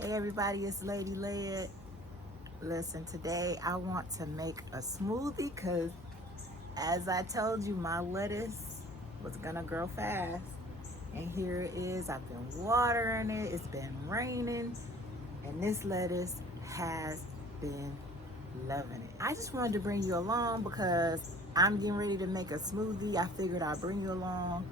Hey everybody, it's Lady Led. Listen, today I want to make a smoothie because as I told you, my lettuce was gonna grow fast. And here it is. I've been watering it, it's been raining, and this lettuce has been loving it. I just wanted to bring you along because I'm getting ready to make a smoothie. I figured I'd bring you along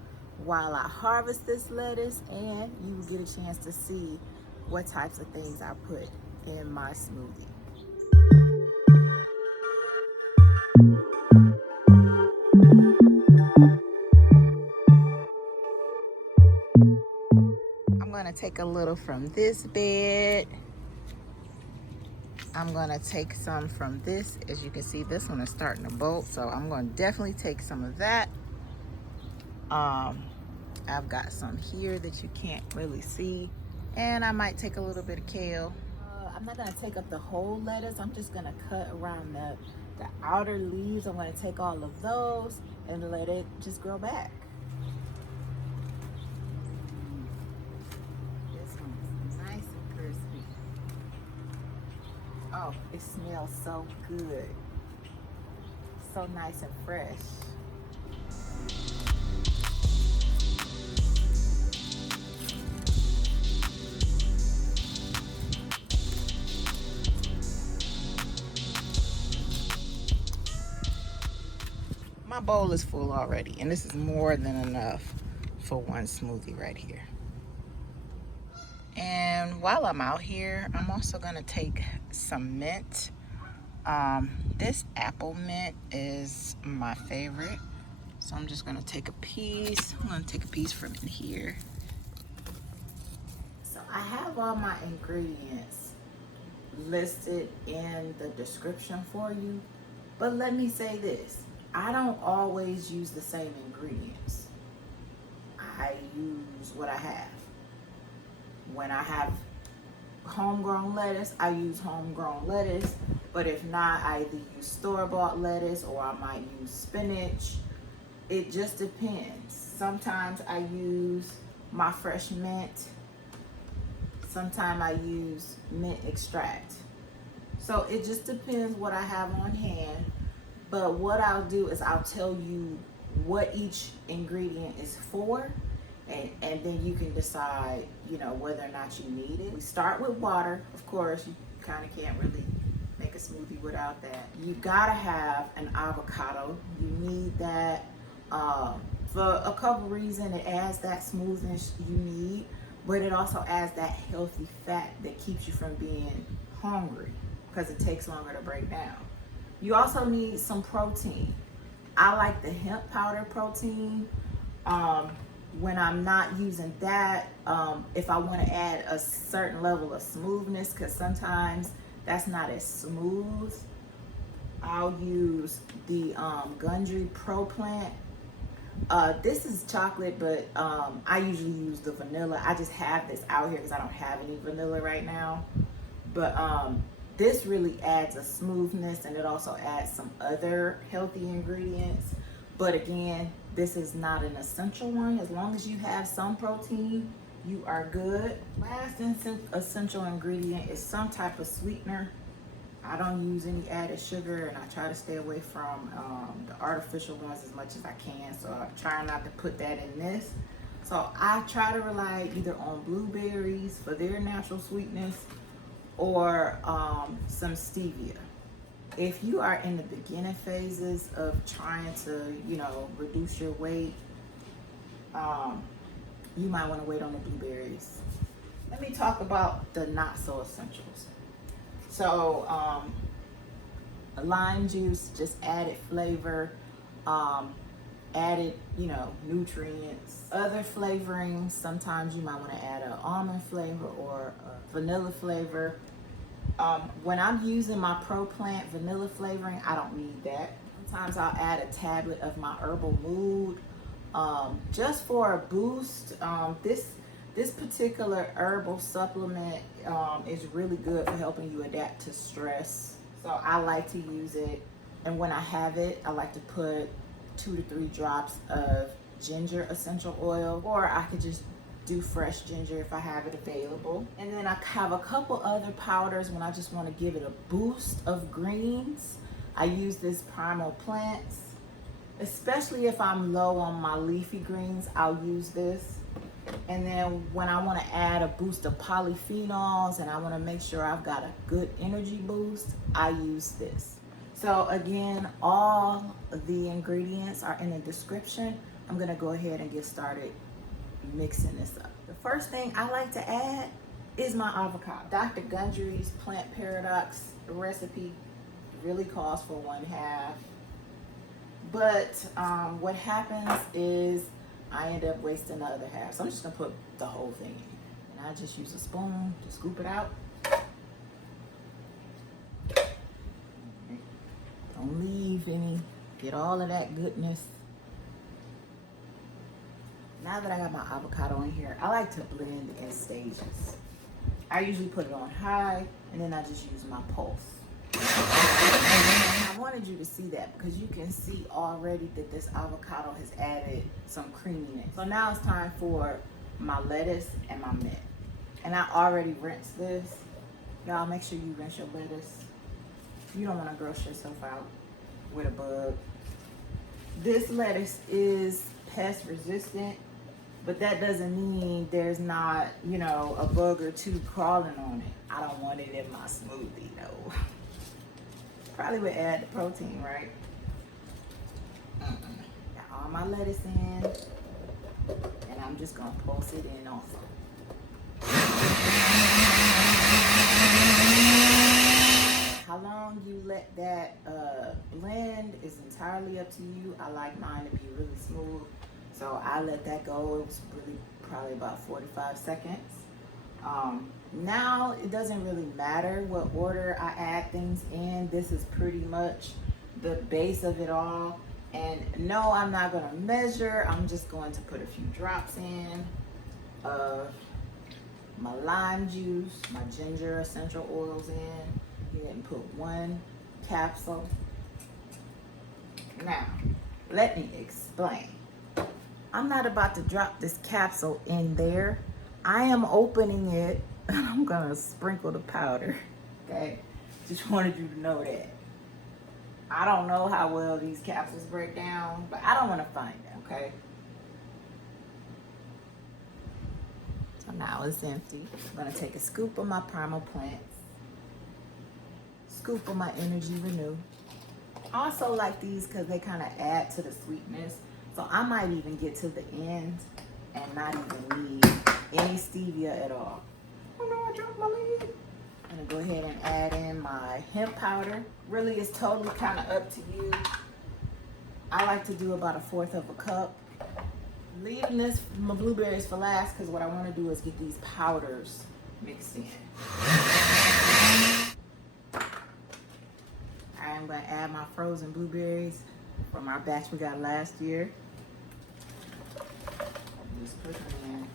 while I harvest this lettuce, and you will get a chance to see what types of things I put in my smoothie. I'm gonna take a little from this bed. I'm gonna take some from this. As you can see, this one is starting to bolt, so I'm gonna definitely take some of that. I've got some here that you can't really see, and I might take a little bit of kale. I'm not gonna take up the whole lettuce. I'm just gonna cut around the outer leaves. I'm gonna take all of those and let it just grow back. This one is nice and crispy. Oh, it smells so good. So nice and fresh. My bowl is full already, and this is more than enough for one smoothie right here. And while I'm out here, I'm also gonna take some mint. This apple mint is my favorite. So I'm just gonna take a piece. I'm gonna take a piece from in here. So I have all my ingredients listed in the description for you. But let me say this, I don't always use the same ingredients. I use what I have. When I have homegrown lettuce, I use homegrown lettuce. But if not, I either use store-bought lettuce or I might use spinach. It just depends. Sometimes I use my fresh mint. Sometimes I use mint extract. So it just depends what I have on hand. But what I'll do is I'll tell you what each ingredient is for, and then you can decide, whether or not you need it. We start with water. Of course, you kind of can't really make a smoothie without that. You gotta have an avocado. You need that for a couple reasons. It adds that smoothness you need, but it also adds that healthy fat that keeps you from being hungry because it takes longer to break down. You also need some protein. I like the hemp powder protein. When I'm not using that, if I want to add a certain level of smoothness, because sometimes that's not as smooth, I'll use the Gundry Plant. This is chocolate, but I usually use the vanilla. I just have this out here because I don't have any vanilla right now. But this really adds a smoothness, and it also adds some other healthy ingredients. But again, this is not an essential one. As long as you have some protein, you are good. Last essential ingredient is some type of sweetener. I don't use any added sugar, and I try to stay away from the artificial ones as much as I can. So I try not to put that in this. So I try to rely either on blueberries for their natural sweetness or some stevia. If you are in the beginning phases of trying to, reduce your weight, you might want to wait on the blueberries. Let me talk about the not so essentials. So, lime juice, just added flavor, added, nutrients. Other flavorings, sometimes you might want to add an almond flavor or a vanilla flavor. When I'm using my Plant vanilla flavoring, I don't need that. Sometimes I'll add a tablet of my herbal mood, just for a boost. This particular herbal supplement is really good for helping you adapt to stress. So I like to use it, and when I have it, I like to put 2 to 3 drops of ginger essential oil, or I could just do fresh ginger if I have it available. And then I have a couple other powders when I just want to give it a boost of greens. I use this Primal Plants. Especially if I'm low on my leafy greens, I'll use this. And then when I want to add a boost of polyphenols and I want to make sure I've got a good energy boost, I use this. So again, all the ingredients are in the description. I'm going to go ahead and get started mixing this up. The first thing I like to add is my avocado. Dr. Gundry's Plant Paradox recipe really calls for 1/2. But what happens is I end up wasting the other half. So I'm just gonna put the whole thing in. And I just use a spoon to scoop it out. Don't leave any, get all of that goodness. Now that I got my avocado in here, I like to blend in stages. I usually put it on high and then I just use my pulse. I wanted you to see that because you can see already that this avocado has added some creaminess. So now it's time for my lettuce and my mint. And I already rinsed this. Y'all make sure you rinse your lettuce. You don't want to gross yourself out with a bug. This lettuce is pest resistant, but that doesn't mean there's not, you know, a bug or two crawling on it. I don't want it in my smoothie though. Probably would add the protein, right? Got all my lettuce in, and I'm just gonna pulse it in also. How long you let that blend is entirely up to you. I like mine to be really smooth, so I let that go. It was really probably about 45 seconds. Now it doesn't really matter what order I add things in. This is pretty much the base of it all. And no, I'm not gonna measure. I'm just going to put a few drops in of my lime juice, my ginger essential oils in. And put 1 capsule. Now, let me explain. I'm not about to drop this capsule in there. I am opening it and I'm gonna sprinkle the powder, okay? Just wanted you to know that. I don't know how well these capsules break down, but I don't wanna find out, okay? So now it's empty. I'm gonna take a scoop of my Primal Plants, scoop of my Energy Renew. I also like these because they kind of add to the sweetness. So I might even get to the end and not even need any stevia at all. Oh no, I dropped my lid. I'm gonna go ahead and add in my hemp powder. Really, it's totally kind of up to you. I like to do about 1/4 of a cup. Leaving my blueberries for last because what I want to do is get these powders mixed in. I'm going to add my frozen blueberries from our batch we got last year. Just put them in.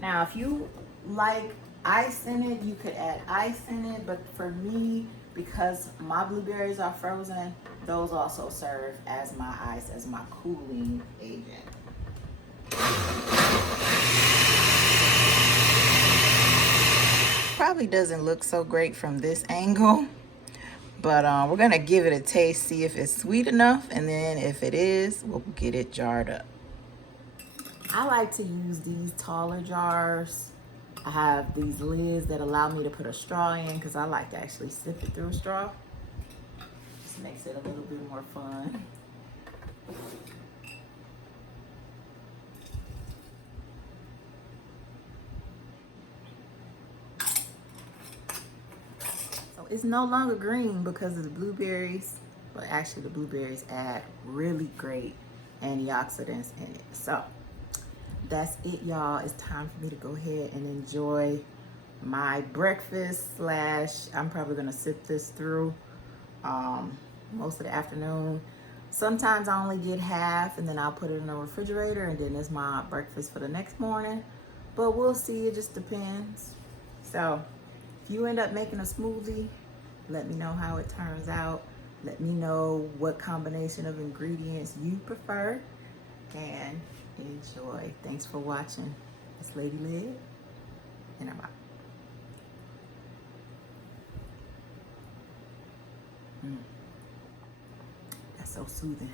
Now, if you like ice in it, you could add ice in it, but for me, because my blueberries are frozen, those also serve as my ice, as my cooling agent. Probably doesn't look so great from this angle. But we're gonna give it a taste, see if it's sweet enough, and then if it is, we'll get it jarred up. I like to use these taller jars. I have these lids that allow me to put a straw in because I like to actually sip it through a straw. Just makes it a little bit more fun. It's no longer green because of the blueberries, but actually the blueberries add really great antioxidants in it. So that's it, y'all. It's time for me to go ahead and enjoy my breakfast / I'm probably gonna sip this through most of the afternoon. Sometimes I only get half and then I'll put it in the refrigerator and then it's my breakfast for the next morning. But we'll see, it just depends. So if you end up making a smoothie, let me know how it turns out. Let me know what combination of ingredients you prefer and enjoy. Thanks for watching. That's Lady Leg, and I'm out. That's so soothing.